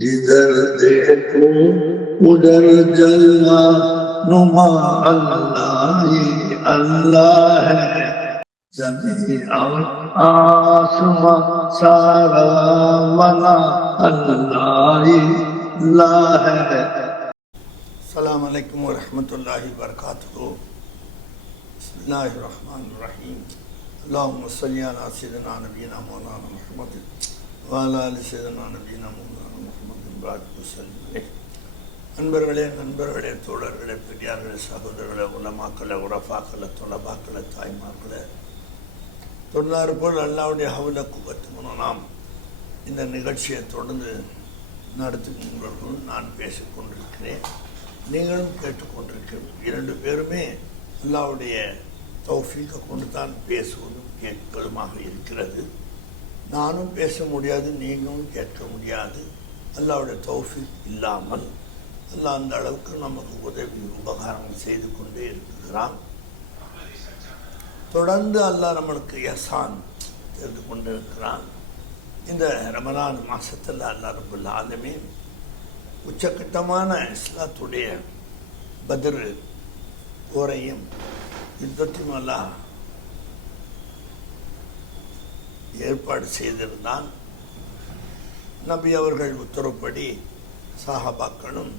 जिधर देखो उधर जलवा नुमा अल्लाह ही अल्लाह है। जमीन और आसमां सारा बना अल्लाह ही अल्लाह है। अस्सलामु अलैकुम व रहमतुल्लाहि व बरकातुहू। बिस्मिल्लाहिर रहमानिर रहीम। अल्लाहुम्मा सल्लि अला सय्यिदिना नबीना मौलाना मुहम्मद व अला आलि सय्यिदिना नबीना मौलाना मुहम्मद बारिक वसल्लिम अलैहि। நண்பர்களே, தோழர்களே, பெரியார்களே, சகோதரர்களே, உலமாக்களே, உரஃபாக்களே, தொலபாக்களே, தாய்மார்களே, 96 போல் அல்லாஹ்வுடைய ஹவுல குவத்து நாம் இந்த நிகழ்ச்சியை தொடர்ந்து நடத்துகிறவர்கள் நான் பேசிக்கொண்டிருக்கிறேன், நீங்களும் கேட்டுக்கொண்டிருக்கிறோம். 2 பேருமே அல்லாஹ்வுடைய தௌஃபீக்கை கொண்டு தான் பேசுவதும் கேட்பதுமாக இருக்கிறது. நானும் பேச முடியாது, நீங்களும் கேட்க முடியாது. அல்லாஹ்வுடைய தௌஃபீக் இல்லாமல் அல்லாஹ் அந்த அளவுக்கு நமக்கு உதவி உபகாரம் செய்து கொண்டே இருக்கிறான். தொடர்ந்து அல்லாஹ் நம்மளுக்கு யசான் தெரிந்து கொண்டு இருக்கிறான். இந்த ரமலான் மாதத்தில் அல்லாஹ் ரப்பல் ஆலமீன் உச்சக்கட்டமான இஸ்லாத்துடைய பத்ர் போரையும் யுத்தத்தையும் அல்லாஹ் ஏற்பாடு செய்திருந்தான். நபி அவர்கள் உத்தரவுப்படி சஹாபாக்களும்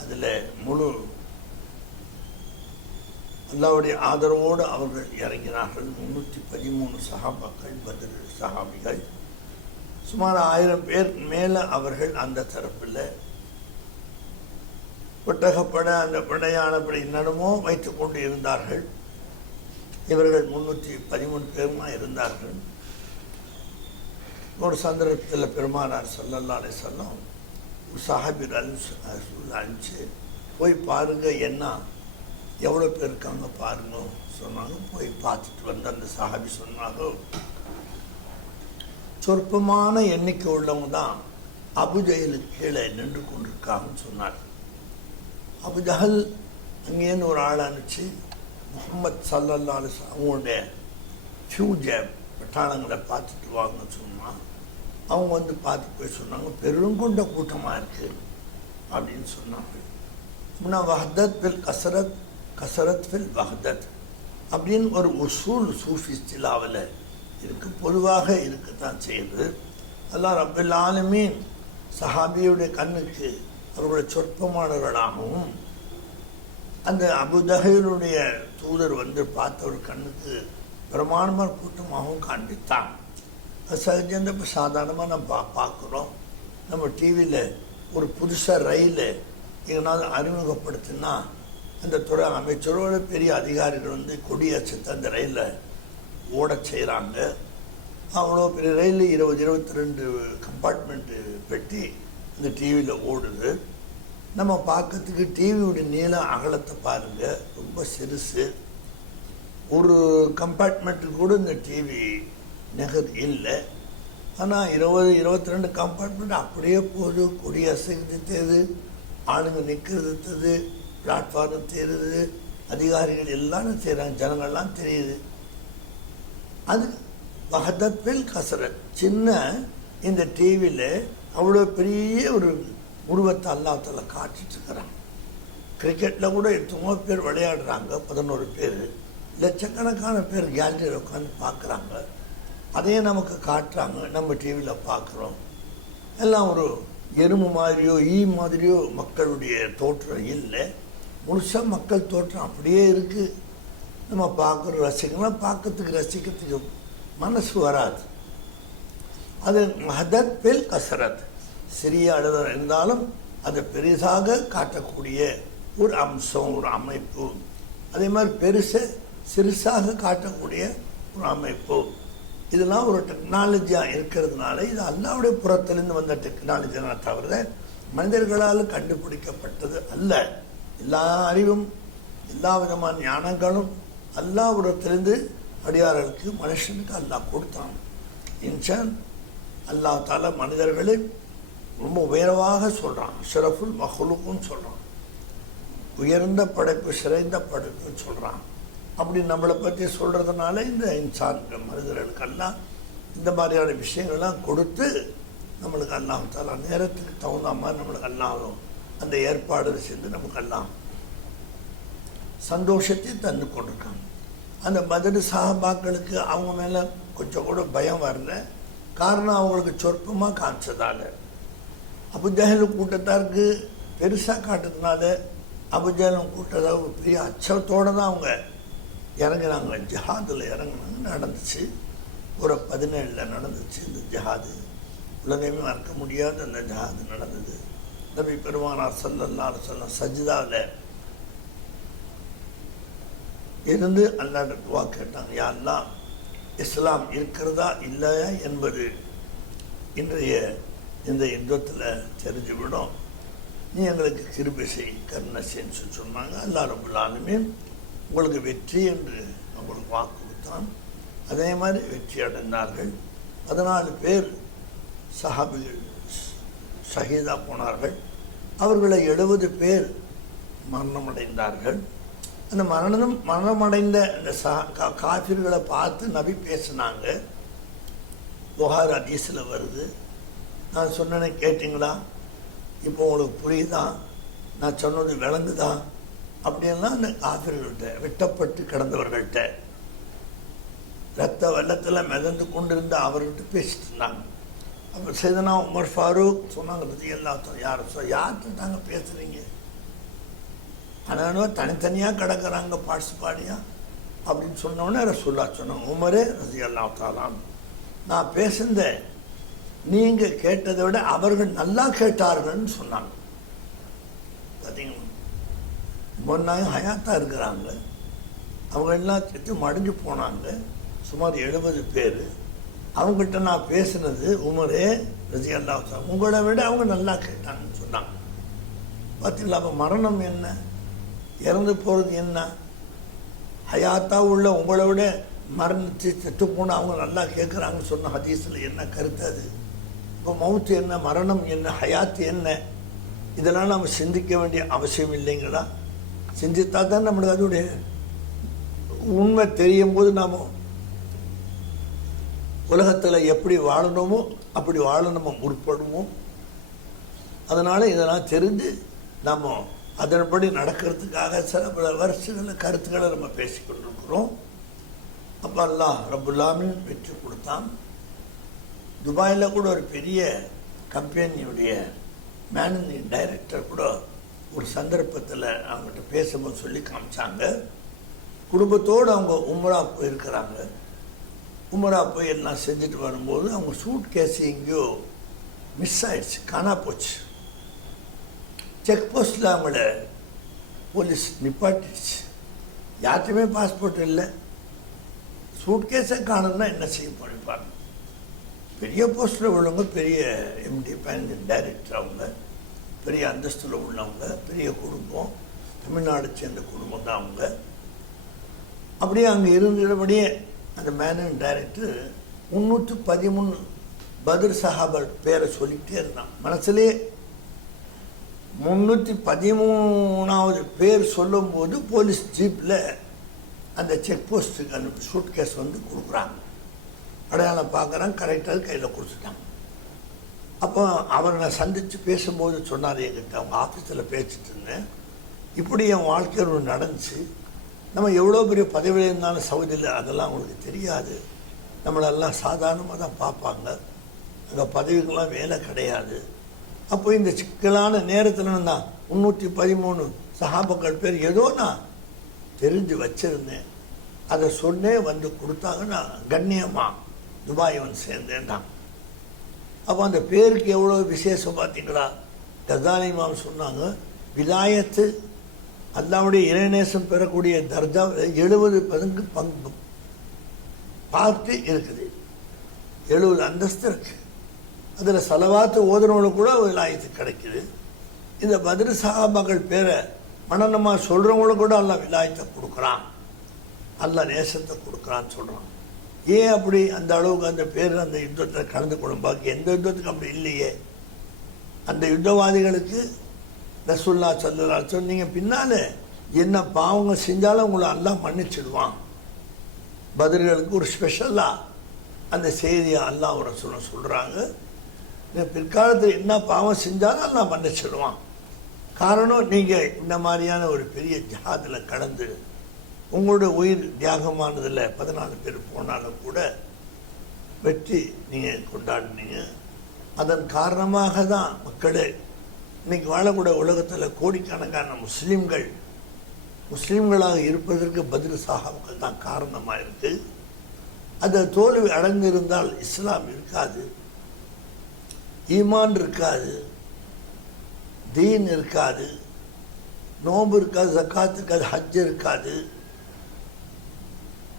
அதில் முழு அல்லாஹ்வுடைய ஆதரவோடு அவர்கள் இறங்கினார்கள். 313 சஹாபாக்கள், பத்ர் சஹாபிகள், சுமார் 1000 பேர் மேலே அவர்கள் அந்த தரப்பில் ஒட்டகப்படை, அந்த படையானப்படை என்னென்னமோ வைத்து கொண்டு இருந்தார்கள். இவர்கள் 313 பேருமா இருந்தார்கள். ஒரு சந்தர்ப்பத்தில் பெருமானார் ஸல்லல்லாஹு அலைஹி வஸல்லம் சஹாபி அனுப்பிச்சு போய் பாருங்க, என்ன எவ்வளோ பேர் இருக்காங்க பாருங்க சொன்னாங்க. போய் பார்த்துட்டு வந்து அந்த சஹாபி சொன்னாங்க, சொற்பமான எண்ணிக்கை உள்ளவங்க தான் அபுஜஹலுக்கு கீழே நின்று கொண்டிருக்காங்கன்னு சொன்னார். அபுஜஹல் அங்கேன்னு ஒரு ஆள் அனுப்பிச்சு முஹம்மது ஸல்லல்லாஹு அலைஹி வஸல்லம் அவங்களுடைய ஃபியூஜ பட்டாளங்களை பார்த்துட்டு வாங்கன்னு சொன்னால் அவங்க வந்து பார்த்து போய் சொன்னாங்க, பெருங்கொண்ட கூட்டமாக இருக்குது அப்படின்னு சொன்னாங்க. அப்படின்னா வஹ்தத் ஃபில் கசரத், கசரத் ஃபில் வஹ்தத் அப்படின்னு ஒரு உசூல் சூஃபி இஸ்திலாவில் இருக்குது, பொதுவாக இருக்கத்தான் செய்யுது. அல்லாஹ் ரப்பல் ஆலமீன் சஹாபியுடைய கண்ணுக்கு அவர்களுடைய சொற்பமானவர்களாகவும், அந்த அபுஜஹலுடைய தூதர் வந்து பார்த்தவர் கண்ணுக்கு பிரமாணமான கூட்டமாகவும் காண்பித்தான். அது சகஜந்த இப்போ சாதாரணமாக நம்ம பார்க்குறோம். நம்ம டிவியில் ஒரு புதுசாக ரயில் எங்கனால அறிமுகப்படுத்தினா அந்த துறை அமைச்சரோட பெரிய அதிகாரிகள் வந்து கொடியேற்றத்தை அந்த ரயிலில் ஓட செய்கிறாங்க. அவ்வளோ பெரிய ரயில் 22 கம்பார்ட்மெண்ட்டு பெட்டி இந்த டிவியில் ஓடுது. நம்ம பார்க்கறதுக்கு டிவியோடைய நீளம் அகலத்தை பாருங்கள், ரொம்ப சிறுசு. ஒரு கம்பார்ட்மெண்ட்டுக்கு கூட இந்த டிவி நகர் இல்லை. ஆனால் 22 கம்பார்ட்மெண்ட் அப்படியே போகுது. கொடி அசைந்து தேது, ஆளுங்க நிற்கிறது, பிளாட்ஃபார்ம் தெரியுது, அதிகாரிகள் எல்லாரும் செய்கிறாங்க, ஜனங்கள்லாம் தெரியுது. அது வஹதத்தில் கசரத், சின்ன இந்த டிவியில் அவ்வளோ பெரிய ஒரு உருவத்தை அல்லாஹ்தாலா காட்டிட்டு இருக்கிறாங்க. கிரிக்கெட்டில் கூட எத்தனோ பேர் விளையாடுறாங்க, 11 பேர், லட்சக்கணக்கான பேர் கேலரியில் உட்காந்து பார்க்குறாங்க. அதையே நமக்கு காட்டுறாங்க, நம்ம டிவியில் பார்க்குறோம். எல்லாம் ஒரு எறும்பு மாதிரியோ மாதிரியோ மக்களுடைய தோற்றம் இல்லை, முழுசாக மக்கள் தோற்றம் அப்படியே இருக்குது. நம்ம பார்க்குற ரசிக்கலாம், ரசிக்கிறதுக்கு மனசு வராது. அது மஹதத் பில் கசரத், சிறிய அளவு இருந்தாலும் அதை பெரிதாக காட்டக்கூடிய ஒரு அம்சம், ஒரு அமைப்பு. அதே மாதிரி சிறுசாக காட்டக்கூடிய ஒரு அமைப்பு. இதெல்லாம் ஒரு டெக்னாலஜியாக இருக்கிறதுனால இது அல்லாஹ்வுடைய புறத்திலிருந்து வந்த டெக்னாலஜினா தவிர மனிதர்களால் கண்டுபிடிக்கப்பட்டது அல்ல. எல்லா அறிவும், எல்லா விதமான ஞானங்களும் அல்லாஹ்விடத்திலிருந்து அடியார்களுக்கு, மனுஷனுக்கு அல்லாஹ் கொடுத்தான். இன்சான் அல்லாஹ் தாலா மனிதர்களை ரொம்ப உயர்வாக சொல்கிறான், ஷரஃபுல் மஹ்லூக்குன்னு சொல்கிறான், உயர்ந்த படைப்பு, சிறந்த படைப்புன்னு சொல்கிறான். அப்படி நம்மளை பற்றி சொல்கிறதுனால இந்த இன்சான் மனிதர்களுக்கெல்லாம் இந்த மாதிரியான விஷயங்கள்லாம் கொடுத்து நம்மளுக்கு அல்லாஹ் தஆலா நேரத்துக்கு தகுந்த மாதிரி நம்மளுக்கு அல்லாஹ் அந்த ஏற்பாடு செஞ்சு நமக்கு எல்லாம் சந்தோஷத்தை தந்து கொண்டிருக்காங்க. அந்த பத்ர் சஹாபாக்களுக்கு அவங்க மேலே கொஞ்சம் கூட பயம் வரல. காரணம் அவங்களுக்கு சொற்பமாக காமிச்சதால. அபுஜஹல் கூட்டத்தாருக்கு பெருசாக காட்டுறதுனால அபுஜஹல் கூட்டத்தார் ஒரு பெரிய அச்சத்தோடு தான் அவங்க இறங்குனாங்க. ஜஹாதில் இறங்குனாங்க. நடந்துச்சு. ஒரு 17 நடந்துச்சு இந்த ஜஹாது. உலகமே மறக்க முடியாத அந்த ஜஹாது நடந்தது. நபி பெருமானார் ஸல்லல்லாஹு அலைஹி வஸல்லம் சஜ்தாவில் இருந்து அல்லாஹ்ட்ட துஆ கேட்டாங்க. யா அல்லாஹ், இஸ்லாம் இருக்கிறதா இல்லையா என்பது இன்றைய இந்த யுத்தத்தில் தெரிஞ்சுவிடும். நீ எங்களுக்கு கிருபை செய், கருணை செய்ன்னு சொன்னாங்க. அல்லாஹ் ரப்பல் ஆலமீன் உங்களுக்கு வெற்றி என்று அவங்களுக்கு வாக்கு கொடுத்தான். அதே மாதிரி வெற்றி அடைந்தார்கள். 14 பேர் சஹாபிகள் ஷஹீதாக போனார்கள். அவர்களை 70 பேர் மரணமடைந்தார்கள். அந்த மரணமடைந்த அந்த காஃபிர்களை பார்த்து நபி பேசினாங்க. புகார் ஹதீஸில் வருது. நான் சொன்னேன்னு கேட்டிங்களா? இப்போ உங்களுக்கு புரியுதா? நான் சொன்னது விளங்குதா? அப்படின்லாம் அந்த காஃபிர்கள்ட்ட, வெட்டப்பட்டு கிடந்தவர்கள்ட்ட, ரத்த வெள்ளத்தில் மிதந்து கொண்டிருந்த அவர்கிட்ட பேசிட்டு இருந்தாங்க. அப்போ சையதுனா உமர் ஃபாரூக் சொன்னாங்க, பற்றி எல்லாத்தையும் யார்கிட்ட தாங்க பேசுகிறீங்க? ஆனால் தனித்தனியாக கிடக்கிறாங்க பாடியா அப்படின்னு சொன்னோடனே ரசூலுல்லாஹ் சொன்னாங்க, உமரே ரலியல்லாஹு தஆலா, நான் பேசுந்த நீங்கள் கேட்டதை விட அவர்கள் நல்லா கேட்டார்கள்னு சொன்னாங்க. பார்த்தீங்களா, முன்னாயும் ஹயாத்தாக இருக்கிறாங்க. அவங்க எல்லாத்தையும் மடிஞ்சு போனாங்க. சுமார் 70 பேர். அவங்ககிட்ட நான் பேசுனது உமரே ரலியல்லாஹு தஆலா, உங்களை விட அவங்க நல்லா கேட்டாங்கன்னு சொன்னாங்க. பார்த்தீங்களா, அப்போ மரணம் என்ன, இறந்து போகிறது என்ன? ஹயாத்தா உள்ள உங்களை விட மரணித்து செத்து போன அவங்க நல்லா கேட்குறாங்கன்னு சொன்ன ஹதீஸில் என்ன கருத்து அது? இப்போ மவுத்து என்ன, மரணம் என்ன, ஹயாத்து என்ன, இதெல்லாம் நம்ம சிந்திக்க வேண்டிய அவசியம் இல்லைங்களா? சிந்தித்தா தான் நம்மளுக்கு அதோடைய உண்மை தெரியும் போது நாம் உலகத்தில் எப்படி வாழணுமோ அப்படி வாழ நம்ம முற்படுவோம். அதனால் இதெல்லாம் தெரிஞ்சு நம்ம அதன்படி நடக்கிறதுக்காக சில பல வருஷங்களில் கருத்துக்களை நம்ம பேசிக்கொண்டிருக்கிறோம். அப்போ அல்லாஹ் ரப்புல் ஆலமீன் வெற்றி கொடுத்தான். துபாயில் கூட ஒரு பெரிய கம்பெனியுடைய மேனேஜிங் டைரக்டர் கூட ஒரு சந்தர்ப்பத்தில் அவங்ககிட்ட பேசும்போது சொல்லி காமிச்சாங்க. குடும்பத்தோடு அவங்க உம்ரா போயிருக்கிறாங்க. உம்ரா போய் எல்லாம் செஞ்சுட்டு வரும்போது அவங்க சூட் கேஸ் எங்கேயோ மிஸ் ஆயிடுச்சு, காணா போச்சு. செக் போஸ்ட்டில் அவங்கள போலீஸ் நிப்பாட்டிடுச்சு. யார்ட்டுமே பாஸ்போர்ட் இல்லை. சூட்கேஸை காணணும்னா என்ன செய்ய பண்ணிப்பாங்க? பெரிய போஸ்ட்டில் உள்ளவங்க, பெரிய எம்டி மேனேஜிங் டைரக்டர், அவங்க பெரிய அந்தஸ்தில் உள்ளவங்க, பெரிய குடும்பம், தமிழ்நாடு சேர்ந்த குடும்பம் தான் அவங்க. அப்படியே அங்கே இருந்தபடியே அந்த மேனேஜிங் டைரக்டர் 313 பத்ர் சஹாபா பேரை சொல்லிக்கிட்டே இருந்தான். மனசுலேயே 313வது பேர் சொல்லும்போது போலீஸ் ஜீப்பில் அந்த செக் போஸ்ட்டுக்கு அந்த சூட் கேஸ் வந்து கொடுக்குறாங்க. அடையாளம் பார்க்குறாங்க, கரெக்டாக கையில் கொடுத்துட்டாங்க. அப்போ அவரை சந்தித்து பேசும்போது சொன்னார் என்கிட்ட, அவங்க ஆஃபீஸில் பேசிட்டு இருந்தேன், இப்படி என் வாழ்க்கையில் ஒன்று நடந்துச்சு. நம்ம எவ்வளோ பெரிய பதவியில் இருந்தாலும் சவுதியில் அதெல்லாம் அவங்களுக்கு தெரியாது. நம்மளெல்லாம் சாதாரணமாக தான் பார்ப்பாங்க. அங்கே பதவிக்கெல்லாம் வேலை கிடையாது. அப்போ இந்த சிக்கலான நேரத்தில் தான் 313 சஹாபாக்கள் பேர் ஏதோ நான் தெரிஞ்சு வச்சுருந்தேன். அதை சொன்னே வந்து கொடுத்தாங்க. நான் கண்ணியமாக துபாய் வந்து சேர்ந்தேன்டான். அப்போ அந்த பேருக்கு எவ்வளோ விசேஷம் பார்த்தீங்களா? கசாலி இமாம் சொன்னாங்க, விலாயத்து அல்லாவுடைய இறைநேசம் பெறக்கூடிய தர்ஜா 70 பங்கு பார்த்து இருக்குது. 70 அந்தஸ்து இருக்குது. அதில் சலவாத்து ஓதுறவங்களுக்கு கூட விலாயத்து கிடைக்குது. இந்த பத்ர் சஹாபாக்கள் பேரை மனநமாக சொல்கிறவங்களுக்கு கூட அல்லாஹ் விலாயத்தை கொடுக்குறான், அல்லாஹ் நேசத்தை கொடுக்குறான்னு சொல்கிறான். ஏன் அப்படி அந்த அளவுக்கு அந்த பேர் அந்த யுத்தத்தில் கலந்து கொள்ளும்? பாக்கி எந்த யுத்தத்துக்கு அப்படி இல்லையே. அந்த யுத்தவாதிகளுக்கு ரசூலுல்லாஹ் ஸல்லல்லாஹு அலைஹி வஸல்லம் நீங்கள் பின்னால் என்ன பாவங்கள் செஞ்சாலும் உங்களை அல்லாஹ் மன்னிச்சிடுவான். பத்ர்களுக்கு ஒரு ஸ்பெஷலாக அந்த செய்தியை அல்லாஹ் ரசூலுல்லாஹ் சொல்கிறாங்க. பிற்காலத்தில் என்ன பாவம் செஞ்சாலும் அல்லாஹ் மன்னிச்சிடுவான். காரணம், நீங்கள் இந்த மாதிரியான ஒரு பெரிய ஜிஹாதில் கலந்து உங்களோட உயிர் தியாகமானதில் 14 பேர் போனாலும் கூட வெற்றி நீங்கள் கொண்டாடினீங்க. அதன் காரணமாக தான் மக்களே இன்னைக்கு வாழக்கூட உலகத்தில் கோடிக்கணக்கான முஸ்லீம்களாக இருப்பதற்கு பதில் சஹாபாக்கள் தான் காரணமாக இருக்கு. அந்த தோல்வி அடைந்திருந்தால் இஸ்லாம் இருக்காது, ஈமான் இருக்காது, தீன் இருக்காது, நோன்பு இருக்காது, ஜக்காத் இருக்காது, ஹஜ் இருக்காது,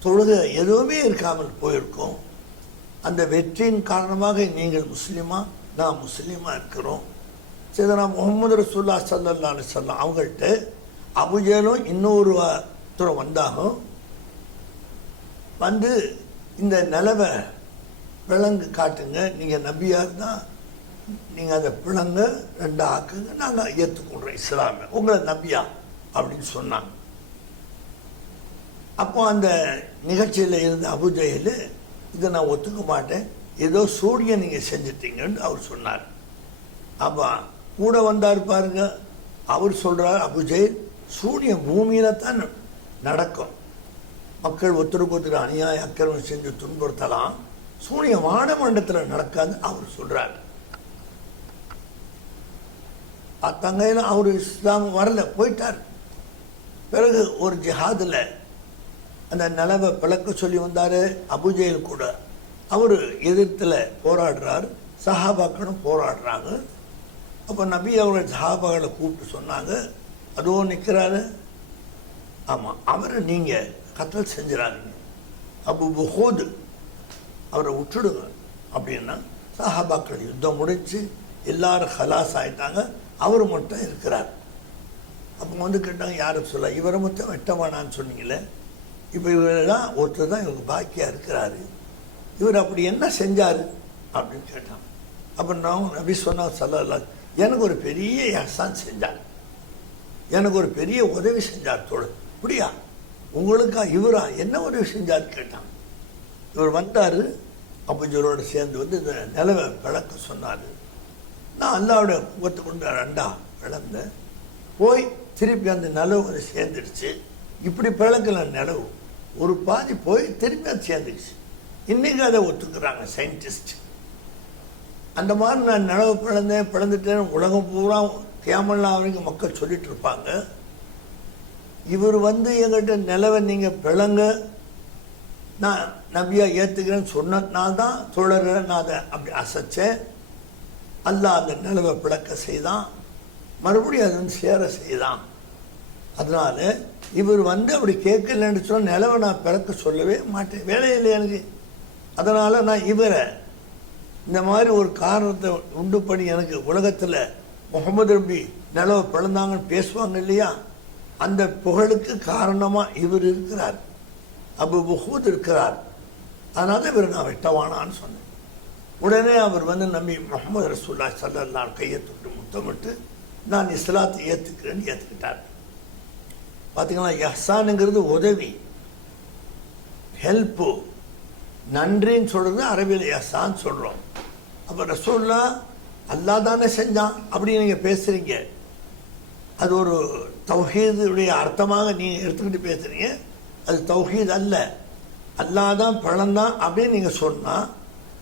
தொழுகை எதுவுமே இருக்காமல் போயிருக்கும். அந்த வெற்றியின் காரணமாக நீங்கள் முஸ்லீமா, நான் முஸ்லீமா இருக்கிறோம். சரி, நான் முகமது ரசூலுல்லாஹி ஸல்லல்லாஹு அலைஹி வஸல்லம் அவங்கள்ட்ட அபூஜலும் இன்னொரு தூரம் வந்தாகும் வந்து இந்த நிலவை விலங்கு காட்டுங்க, நீங்கள் நபியாக இருந்தால் நீங்கள் அதை பிளங்க 2 ஆக்குங்க, நாங்கள் ஏற்றுக்கொள்கிறோம் இஸ்லாமை, உங்களை நபியா அப்படின்னு சொன்னாங்க. அப்போ அந்த நிகழ்ச்சியில் இருந்த அபூஜஹல், இதை நான் ஒத்துக்க மாட்டேன், ஏதோ சூரியன் நீங்கள் செஞ்சிட்டீங்கன்னு அவர் சொன்னார். அப்போ கூட வந்தார் பாருங்க, அவர் சொல்கிறார், அபூஜஹல், சூரியன் பூமியில தான் நடக்கும், மக்கள் ஒருத்தருக்கு ஒருத்தர் அநியாய அக்கிரமம் செஞ்சு துன்புறுத்தலாம், சூரியன் வானமண்டலத்தில் நடக்காது அவர் சொல்றார். தங்கையில அவர் இஸ்லாம் வரல, போயிட்டார். பிறகு ஒரு ஜிஹாதில் அந்த நிலவை பிளக்க சொல்லி வந்தார் அபூஜஹல் கூட, அவர் எதிர்த்துல போராடுறார், சஹாபாக்களும் போராடுறாங்க. அப்போ நபி அவர்கள் சஹாபாக்களை கூப்பிட்டு சொன்னாங்க, அதுவும் நிற்கிறாரு, ஆமாம் அவரை நீங்கள் கத்தல் செஞ்சிடாதீங்க, அபு புஹூத் அவரை விட்டுடுங்க அப்படின்னா சஹாபாக்கள் யுத்தம் முடிஞ்சு எல்லாரும் ஹலாஸ் ஆயிட்டாங்க, அவர் மட்டும் இருக்கிறார். அப்போ வந்து கேட்டாங்க, யாரும் சொல்ல, இவரை மட்டும் வெட்டமானான்னு சொன்னீங்களே, இப்போ இவரெல்லாம் ஒருத்தர் தான் இவங்க பாக்கியாக இருக்கிறாரு, இவர் அப்படி என்ன செஞ்சார் அப்படின்னு கேட்டாங்க. அப்போ நான் நபி சொன்னா ஸல்லல்லாஹு, எனக்கு ஒரு பெரிய இஹ்சான் செஞ்சார், எனக்கு ஒரு பெரிய உதவி செஞ்சார் தோழர். அப்படியா, உங்களுக்கா, இவரா, என்ன உதவி செஞ்சார் கேட்டான். இவர் வந்தார், அபூஜஹலோடு சேர்ந்து வந்து இந்த நிலவை பிளக்க சொன்னார். நான் அல்லாவோட முகத்தை கொண்டு 2 பிளந்தேன், போய் திருப்பி அந்த நிலவு வந்து சேர்ந்துடுச்சு. இப்படி பிளக்கல நிலவு, ஒரு பாதி போய் திருப்பி அது சேர்ந்துடுச்சு. இன்னைக்கு அதை ஒத்துக்கிறாங்க சயின்டிஸ்ட். அந்த மாதிரி நான் நிலவு பிளந்துட்டேன் உலகம் பூரா கியாமல்லா வரைக்கும் மக்கள் சொல்லிட்டு இருப்பாங்க. இவர் வந்து எங்கிட்ட நிலவை நீங்கள் பிளங்க, நான் நபியா ஏற்றுக்கிறேன்னு சொன்னதுனால்தான் தோழரை நான் அதை அப்படி அசைச்சேன். அல்லாஹ் அந்த நிலவை பிளக்க செய்தான், மறுபடியும் அது வந்து சேர செய்தான். அதனால இவர் வந்து அப்படி கேட்கலன்னு சொன்னால் நிலவை நான் பிளக்க சொல்லவே மாட்டேன், வேலையில்லை எனக்கு. அதனால் நான் இவரை இந்த மாதிரி ஒரு காரணத்தை உண்டு பண்ணி எனக்கு உலகத்தில் முகமது நபி நிலவை பிளந்தாங்கன்னு பேசுவாங்க இல்லையா, அந்த புகழுக்கு காரணமாக இவர் இருக்கிறார், அபு புஹூத் இருக்கிறார், அதனால இவர் நான் வெட்டவானான்னு சொன்னேன். உடனே அவர் வந்து நபி முஹம்மது ரசூலுல்லாஹி ஸல்லல்லாஹு அலைஹி கையை தொட்டு முத்தமிட்டு நான் இஸ்லாத்தை ஏற்றுக்கிறேன்னு ஏற்றுக்கிட்டார். பார்த்தீங்களா, இஹ்சானுங்கிறது உதவி, ஹெல்ப்பு, நன்றின்னு சொல்கிறது அரபியில் இஹ்சான் சொல்கிறோம். அப்போ ரசூலுல்லாஹ் அல்லாஹ் தானே செஞ்சான் அப்படி நீங்கள் பேசுகிறீங்க, அது ஒரு தௌஹீதுடைய அர்த்தமாக நீங்கள் எடுத்துக்கிட்டு பேசுகிறீங்க, அது தௌஹீத் அல்ல, அல்லாஹ் தான் பிளந்தான் அப்படின்னு நீங்கள் சொன்னால்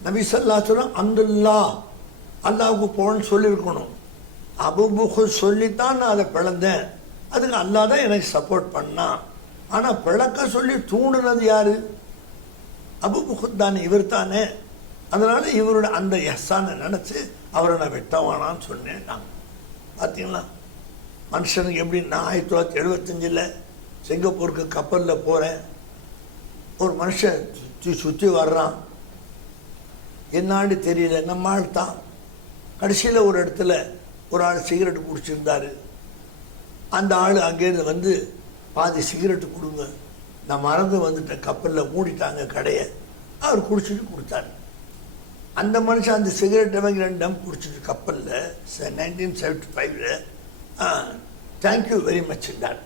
நபி ஸல்லல்லாஹு அலைஹி வஸல்லம் அல்ஹம்துலில்லாஹ் அல்லாஹ்வுக்கு போகணும்னு சொல்லியிருக்கணும். அபூ புஹூத் சொல்லித்தான் நான் அதை பிளந்தேன், அதுக்கு அல்லாஹ் தான் எனக்கு சப்போர்ட் பண்ணான். ஆனால் பிளக்க சொல்லி தூண்டுனது யாரு? அபூ புஹூத் தானே, இவர் தானே. அதனால இவரோட அந்த இஹ்சானை நினச்சி அவரை நான் வெட்டவானான்னு சொன்னேன். நான் பார்த்தீங்களா மனுஷனுக்கு எப்படி, நான் 1975 சிங்கப்பூருக்கு கப்பலில் போகிறேன், ஒரு மனுஷன் சுற்றி வர்றான், என்னான்னு தெரியல, நம்ம ஆள் தான். கடைசியில் ஒரு இடத்துல ஒரு ஆள் சிகரெட்டு குடிச்சிருந்தாரு, அந்த ஆள் அங்கேருந்து வந்து பாதி சிகரெட்டு கொடுங்க, நான் மறந்து வந்துட்டேன், கப்பலில் மூடிட்டாங்க கடையை, அவர் குடிச்சிட்டு கொடுத்தாரு. அந்த மனுஷன் அந்த சிகரெட்டை வாங்கி 2 டம் குடிச்சிட்டு கப்பலில் 1975 தேங்க்யூ வெரி மச்ன்றார்.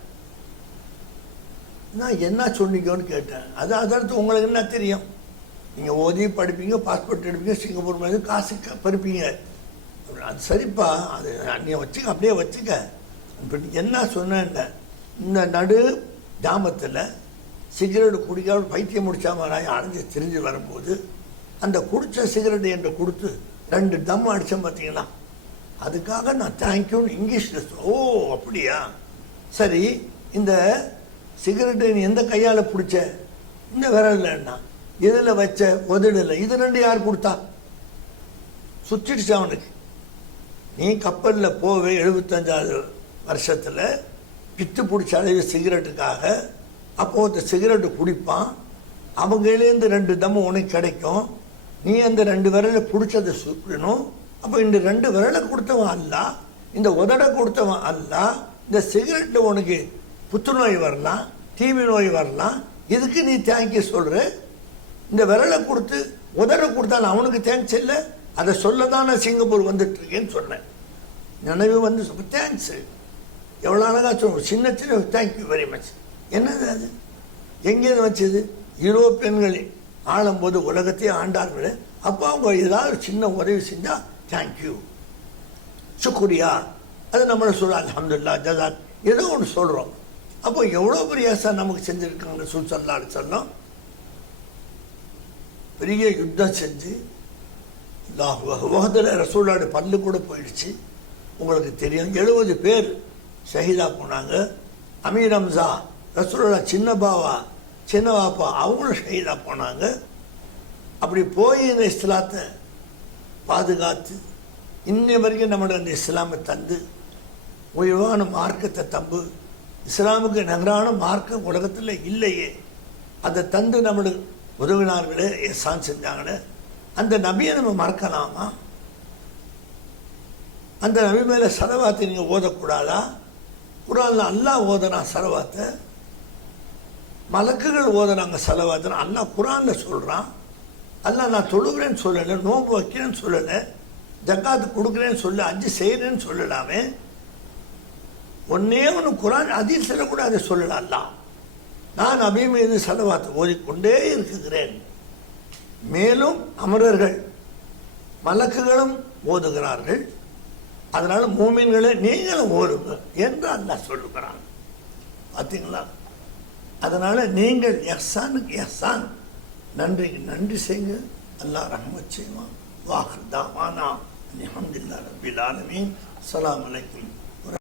நான் என்ன சொன்னீங்கன்னு கேட்டேன். அதடுத்து உங்களுக்கு என்ன தெரியும், நீங்கள் ஓதி படிப்பீங்க, பாஸ்போர்ட் எடுப்பீங்க, சிங்கப்பூர் மாதிரி காசு பறிப்பீங்க, அது சரிப்பா, அது நீ வச்சுக்க, அப்படியே வச்சுக்க. இப்போ என்ன சொன்ன, இந்த நடு ஜாமத்தில் சிகரெட் குடிக்காமல் பைத்தியம் முடிச்சா மாதிரி அடைஞ்சு திரிஞ்சு வரும்போது அந்த குடித்த சிகரெட் என்று கொடுத்து 2 தம் அடித்தேன் பார்த்தீங்களா, அதுக்காக நான் தேங்க்யூன்னு இங்கிலீஷில் ஓ அப்படியா, சரி இந்த சிகரெட்டு நீ எந்த கையால் பிடிச்ச, இந்த விரல்லன்னா இதில் வச்ச உதடல, இது 2 யார் கொடுத்தா, சுற்றிடுச்சு அவனுக்கு. நீ கப்பலில் போவே 75வது வருஷத்தில் பித்து பிடிச்ச அளவு சிகரெட்டுக்காக, அப்போது அந்த சிகரெட்டு குடிப்பான், அவங்களேருந்து 2 தம்மு உனக்கு கிடைக்கும், நீ அந்த 2 விரலை பிடிச்சதை சுற்றணும். அப்போ இந்த 2 விரலை கொடுத்தவன் அல்ல, இந்த உதடை கொடுத்தவன் அல்ல, இந்த சிகரெட்டில் உனக்கு புற்றுநோய் வரலாம், டிவி நோய் வரலாம், இதுக்கு நீ தேங்க்யூ சொல்கிற. இந்த விரலை கொடுத்து உதடை கொடுத்தாலும் அவனுக்கு தேங்க்ஸ் இல்லை, அதை சொல்ல தான் நான் சிங்கப்பூர் வந்துட்டுருக்கேன்னு சொன்னேன். நினைவு வந்து தேங்க்ஸு, எவ்வளோ அழகாக சொல்லுவோம், சின்ன சின்ன தேங்க்யூ வெரி மச். என்னது அது, எங்கேருந்து வச்சது, யூரோப்பியன்கள் ஆளும்போது உலகத்தையே ஆண்டார்கள், அப்போ அவங்க ஏதாவது சின்ன உதவி செஞ்சால் தேங்க்யூ சுக்குரியா, அது நம்மளை சொல்ல அல்ஹம்துலில்லாஹ் ஜஸாக் ஏதோ ஒன்று சொல்கிறோம். அப்போ எவ்வளோ பெரிய நமக்கு செஞ்சுருக்காங்க. ஸல்லல்லாஹு அலைஹி வஸல்லம் பெரிய யுத்தம் செஞ்சு உஹதில் ரசூலோட பல்லு கூட போயிடுச்சு, உங்களுக்கு தெரியும். 70 பேர் ஷஹீதா போனாங்க. அமீர் ஹம்சா ரசூலோட சின்ன பாப்பா அவங்களும் ஷஹீதா போனாங்க. அப்படி போய் இந்த இஸ்லாத்தை பாதுகாத்து இன்னை வரைக்கும் நம்மளோட அந்த இஸ்லாமை தந்து உயர்வான மார்க்கத்தை தம்பு, இஸ்லாமுக்கு நகரான மார்க்கம் உலகத்தில் இல்லையே, அதை தந்து நம்மளுக்கு உதவினார்களே, எஹ்சான் செஞ்சாங்களே, அந்த நபியை நம்ம மறக்கலாமா? அந்த நபி மேலே சலவாத்தை நீங்கள் ஓதக்கூடாதா? குர்ஆன்ல அல்லாஹ் ஓதுறான் சலவாத்தை, மலக்குகள் ஓதுறாங்க சலவாத்தை. அல்லாஹ் குர்ஆன்ல சொல்கிறான். அல்லாஹ் நான் தொழுகிறேன்னு சொல்லலை, நோன்பு வைக்கிறேன்னு சொல்லலை, ஜக்காத்து கொடுக்குறேன்னு சொல்ல, அஞ்சு செய்கிறேன்னு சொல்லலாமே. ஒன்னே ஒன்று குர்ஆன் ஹதீஸ்ல கூட அதை சொல்லலாம். அல்லாஹ் நான் நபி மீது சலவாத்தை ஓதிக்கொண்டே இருக்குகிறேன், மேலும் அமரர்கள் மலக்குகளும் ஓதுகிறார்கள், அதனால மூமின்களை நீங்களும் ஓதுங்க என்று அல்லாஹ் சொல்லுகிறான். பார்த்தீங்களா? அதனால நீங்கள் எஹ்சானுக்கு எஹ்சான், நன்றிக்கு நன்றி செய்யுங்க. அல்லாஹ் ரஹ்மத் செய்வான். வாஹிர் தாவானா அல்ஹம்துலில்லாஹி ரப்பில் ஆலமீன். அஸ்ஸலாமு அலைக்கும்.